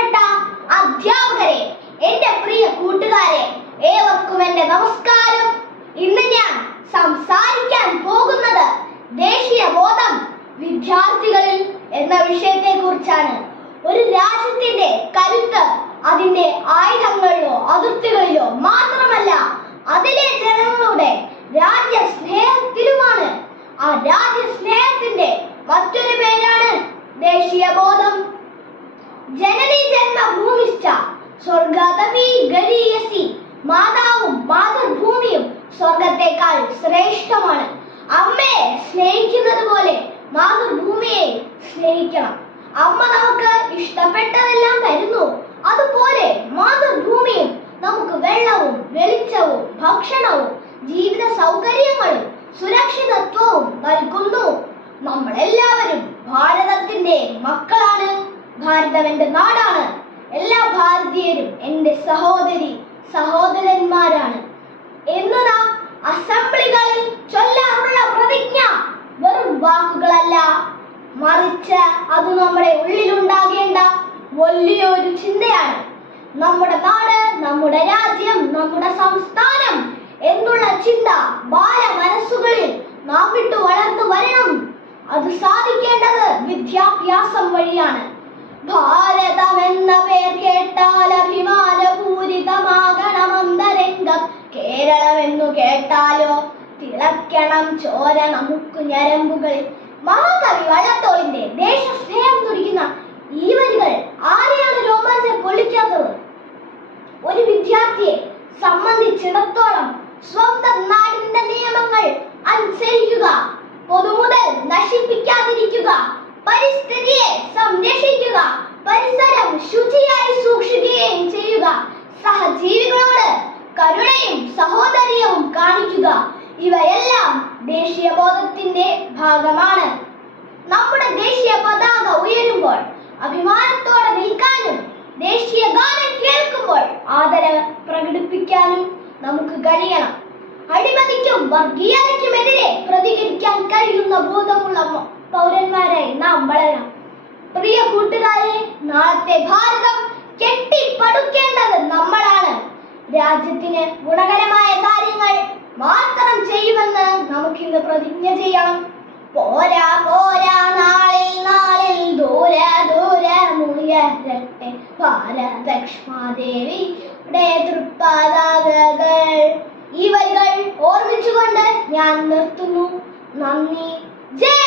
ബഹുമാനപ്പെട്ട അധ്യാപകരെ, എന്റെ പ്രിയ കൂട്ടുകാരെ, ഏവർക്കും എന്റെ നമസ്കാരം. ഇന്ന് ഞാൻ സംസാരിക്കാൻ പോകുന്നത് ദേശീയ ബോധം വിദ്യാർത്ഥികളിൽ എന്ന വിഷയത്തെ കുറിച്ചാണ്. ഒരു രാജ്യത്തിന്റെ കരുത്ത് അതിന്റെ ആയുധങ്ങളിലോ അതിർത്തികളിലോ മാത്രമല്ല, അതിലെ ജനങ്ങളുടെ രാജ്യസ്നേഹത്തിലുമാണ്. ആ രാജ്യസ്നേഹത്തിന്റെ മറ്റൊരു പേരാണ് ദേശീയ ബോധം. ജനനി ജന്മഭൂമിശ്ച സ്വർഗാദപി ഗരീയസി. മാതാവും മാതൃഭൂമിയും സ്വർഗത്തെക്കാൾ ശ്രേഷ്ഠമാണ്. അമ്മയെ സ്നേഹിക്കുന്നത് പോലെ മാതൃഭൂമിയെ സ്നേഹിക്കണം. അമ്മ നമുക്ക് ഇഷ്ടപ്പെട്ടതെല്ലാം തരുന്നു, അതുപോലെ മാതൃഭൂമിയും നമുക്ക് വെള്ളവും വെളിച്ചവും ഭക്ഷണവും ജീവിത സൗകര്യങ്ങളും സുരക്ഷിതത്വവും നൽകുന്നു. നമ്മളെല്ലാവരും ഭാരതത്തിന്റെ മക്കളാണ്. ഭാരതം എന്റെ നാടാണ്. എല്ലാ ഭാരതീയരും എന്റെ സഹോദരി സഹോദരന്മാരാണ് എന്ന് നാം അസംബ്ലികളിൽ ചൊല്ലാറുള്ള പ്രതിജ്ഞ വെറും വാക്കുകളല്ല, മറിച്ച് അത് നമ്മുടെ ഉള്ളിലുണ്ടാകേണ്ട വലിയൊരു ചിന്തയാണ്. നമ്മുടെ നാട്, നമ്മുടെ രാജ്യം, നമ്മുടെ സംസ്ഥാനം എന്നുള്ള ചിന്ത ബാല മനസ്സുകളിൽ നാം വിട്ടു വളർന്നു വരണം. അത് സാധിക്കേണ്ടത് വിദ്യാഭ്യാസം വഴിയാണ്. ഭാരതം എന്ന പേർ കേട്ടാൽ അഭിമാനപൂരിതമാകണം അന്തരംഗം. കേരളം എന്നു കേട്ടാലോ തിളക്കണം ചോര നമുക്ക് ഞരമ്പുകളിൽ. മഹാകവി വള്ളത്തോളിന്റെ ദേശസ്നേഹം തുടിക്കുന്ന ഈ വരികൾ ആരെയാണ് രോമാഞ്ചം കൊള്ളിക്കാത്തത്? ഒരു വിദ്യാർത്ഥിയെ സംബന്ധിച്ചിടത്തോളം സ്വന്തം നാടിന്റെ നിയമങ്ങൾ അനുസരിക്കുക, പൊതുമുതൽ നശിപ്പിക്കാതിരിക്കുക, പരിസ്ഥിതിയെ സംരക്ഷിക്കുക, പരിസരം ശുചിയായി സൂക്ഷിക്കുകയും ചെയ്യുക, സഹജീവികളോട് കരുണയും സഹോദര്യവും കാണിക്കുക, ഇവയെല്ലാം ദേശീയബോധത്തിന്റെ ഭാഗമാണ്. നമ്മുടെ ദേശീയ പതാക ഉയരുമ്പോൾ അഭിമാനത്തോടെ നിൽക്കാനും ദേശീയ ഗാനം കേൾക്കുമ്പോൾ ആദരവ് പ്രകടിപ്പിക്കാനും നമുക്ക് കഴിയണം. അഴിമതിക്കും വർഗീയതയ്ക്കുമെതിരെ പ്രതികരിക്കാൻ കഴിയുന്ന ബോധമുള്ള പൗരന്മാരായി നാം വളരണം. പ്രിയ കൂട്ടുകാരെ, നാളത്തെ ഭാരതം കെട്ടിപ്പടുക്കേണ്ടത് നമ്മളാണ്. രാജ്യത്തിന് ഗുണകരമായ കാര്യങ്ങൾ മാത്രം ചെയ്യുമെന്ന് നമുക്കിന്ന് പ്രതിജ്ഞ ചെയ്യണം. പോരാ പോരാ നാളിൽ നാളിൽ ദൂര ദൂരമുയരട്ടെ ഭാരതലക്ഷ്മാദേവിയുടെ തൃപ്പതാകകൾ. ഈ വരികൾ ഓർമ്മിച്ചുകൊണ്ട് ഞാൻ നിർത്തുന്നു. നന്ദി. ജയ്